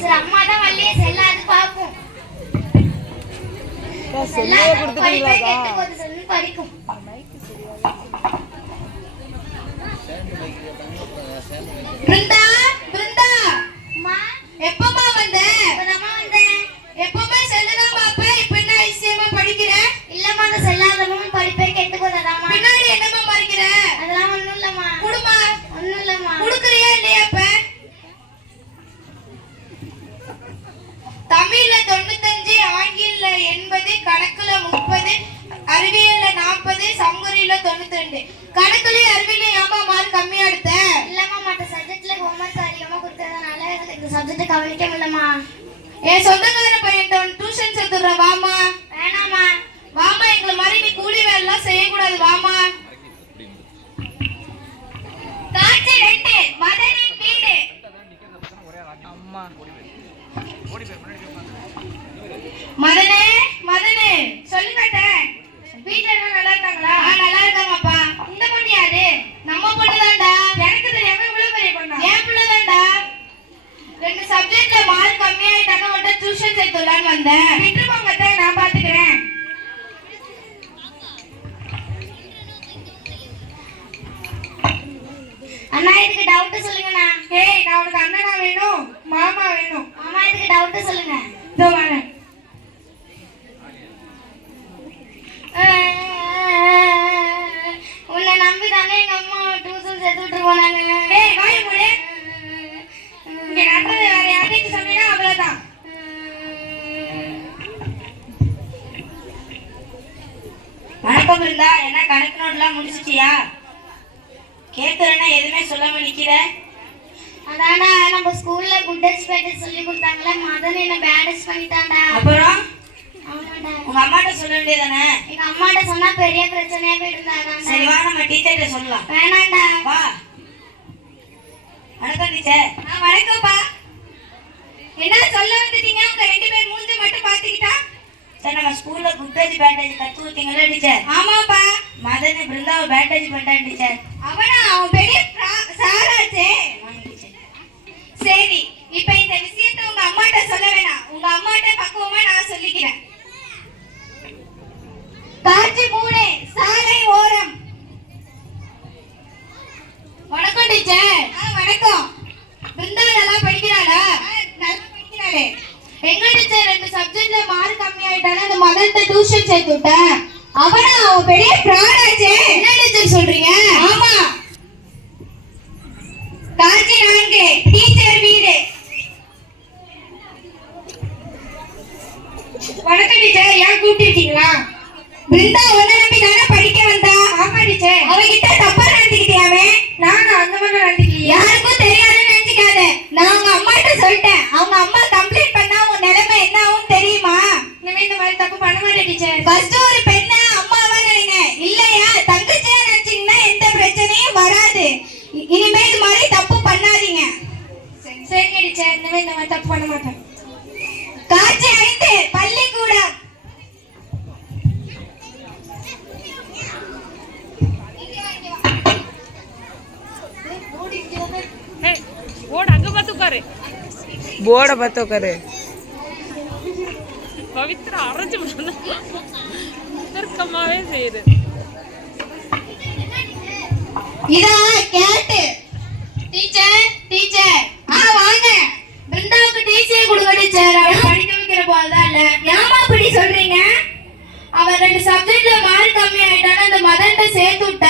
சரி அம்மா தான் வள்ளியே செல்லாது பாப்போம். செல்லையே கொடுத்துட்டீங்களா? படிக்கும். பிருந்தா பிருந்தா எப்பமா வந்த? எப்பவுமே செல்லதான் பாப்ப, இப்ப என்ன ஐசியமா படிக்கிற? இல்லம்மா அந்த செல்லாதமும் படிப்பே கெட்டு போதாதாமா. பின்னாடி என்னமா படிக்கிற? அதெல்லாம் ஒண்ணும் இல்லம்மா. குடுமா ஒண்ணும் இல்லம்மா. குடுக்குறியா இல்லையா? இப்ப தமிழ்ல 95, ஆங்கில 80, கணக்குல 30, அறிவியல்ல 40, சமூகறிவியல்ல 92. கணக்குலயும் அறிவியல்ல ஏமா மார்க் கம்மியா எடுத்த? இல்லம்மா மற்ற சப்ஜெக்ட்ல ஹோம்வொர்க் அதிகமா கொடுத்ததுனால இந்த சப்ஜெக்ட் கவனிக்க முடியலம்மா. என் சொந்தக்கார பையன் டியூஷன் சேர்த்துடுற வாமா. வேணாமா. வாமா, எங்களை மாதிரி நீ கூலி வேலை எல்லாம் செய்யக்கூடாது வாமா. காட்சி 2 மதனின் வீடு. அம்மா மதனே மதனே சொல்லுங்கட்ட, வீட்ல எல்லாம் நல்லா இருக்காங்களா? நல்லா இருக்காங்கப்பா. இந்த பொண்ணு யாரு? நம்ம பொண்ணுதான்டா. எனக்கு தெரியாம இவ்வளவு பெரிய பொண்ணா? என் பிள்ளைதான்டா. 2 சப்ஜெக்ட்ல மார்க் கம்மியாயிட்டாங்க, உன்கிட்ட டியூஷன் சேர்த்துலான்னு வந்தேன். விட்டுருவாங்க, நான் பாத்துக்கிறேன். அண்ணா இதுக்கு டவுட் சொல்லுங்கண்ணா. ஏய், நான் உனக்கு அண்ணனா வேணும் மாமா வேணும்? மாமா இதுக்கு டவுட் சொல்லுங்க. இதோ வரேன். உன்னை நம்பி தானே எங்க அம்மா டியூஷன் சேர்த்து விட்டு போனாங்க. ஏய் வாய் மூடு. இங்க நடந்தது வேற யார்கிட்ட சொன்னீனா அவ்வளவுதான். வணக்கம் இருந்தா, என்ன கணக்கு நோட்லாம் முடிச்சிட்டியா? கேக்குறேன்னா எதுவுமே சொல்லாம நிக்கிற. அதானா நம்ம ஸ்கூல்ல குட் டச் பேட் சொல்லி கொடுத்தாங்களே, மதன் என்ன பேடஸ் பண்ணிட்டான்டா. அப்புறம் ஆமாடா. உங்க அம்மாட்ட சொல்ல வேண்டியதானே? எங்க அம்மாட்ட சொன்னா பெரிய பிரச்சனையா போயிடுந்தாடா. சரி வா, நம்ம டீச்சர்ட்ட சொல்லலாம். வேணாண்டா. வா. வணக்கம் டீச்சர். வணக்கம்ப்பா. என்ன சொல்ல வந்துட்டீங்க? உங்க 2 பேர் மூஞ்சி மட்டும் பாத்துக்கிட்டா? சரி, நம்ம ஸ்கூல்ல குட்டேஜ் பேட்டேஜ் கத்து கொடுத்தீங்களா டீச்சர்? ஆமாப்பா. மதன பிருந்தாவை பேட்டேஜ் பண்ணிட்டான் டீச்சர். அவன் பெரிய சாராச்சே. சரி, இப்ப இந்த விஷயத்தை உங்க அம்மாட்ட சொல்ல வேணாம். உங்க அம்மாட்ட பக்குவமா நான் சொல்லிக்கிறேன். காட்சி 3 சாலை ஓரம். வணக்கம் டீச்சர். வணக்கம். பிருந்தா நல்லா படிக்கிறாளா? நல்லா படிக்கிறாளே. எங்க டீச்சர் 2 சப்ஜெக்ட்ல மார்க் கம்மி ஆயிட்டானே, அந்த மதன்ட்ட டியூஷன் சேர்த்து விட்டேன். அவன் பெரிய பிராடாச்சே. என்ன டீச்சர் சொல்றீங்க? ஆமா. காட்சி 4 டீச்சர் வீடு. வணக்கம் டீச்சர். ஏன் கூப்பிட்டுருக்கீங்களா? பிருந்தா உன்னை நம்பி தானே படிக்க வந்தா? ஆமா டீச்சர். அவகிட்ட தப்பா நடந்துக்கிட்டியாவே? நான் அந்த மாதிரி நடந்துக்கலையே. யாருக்கும் தெரியாதுன்னு நினைச்சுக்காத. நான் உங்க அம்மாட்ட சொல்லிட்டேன். அவங்க அம்மா கம்ப்ளைண்ட் பண்ணா உன் நிலைமை என்ன ஆகும் தெரியுமா? இனிமே இந்த மாதிரி தப்பு பண்ண மாட்டேன் டீச்சர். ஃபர்ஸ்ட் ஒரு பெண்ணை அம்மாவா நினைங்க, இல்லையா தங்கச்சியா நினைச்சீங்கன்னா எந்த பிரச்சனையும் வராது. இனிமே இது மாதிரி தப்பு பண்ணாதீங்க. சரி டீச்சர், இனிமே இந்த மாதிரி தப்பு பண்ண மாட்டேன். காட்சி 5 பள்ளிக்கூடம். போர்டை பார்த்து உட்காரு. பவித்ரா அரைஞ்சு தர்க்கமாவே செய்யுது. இதா கேட்டு டீச்சர் டீச்சர். வாங்க. பிருந்தாவுக்கு டிசியே கொடுங்க டீச்சர். அவ படிக்க வைக்கிற போதா இல்ல. ஏமா அப்படி சொல்றீங்க? அவ 2 சப்ஜெக்ட்ல மார்க் கம்மி ஆயிட்டானா அந்த மதன்ட்ட சேர்த்து விட்ட.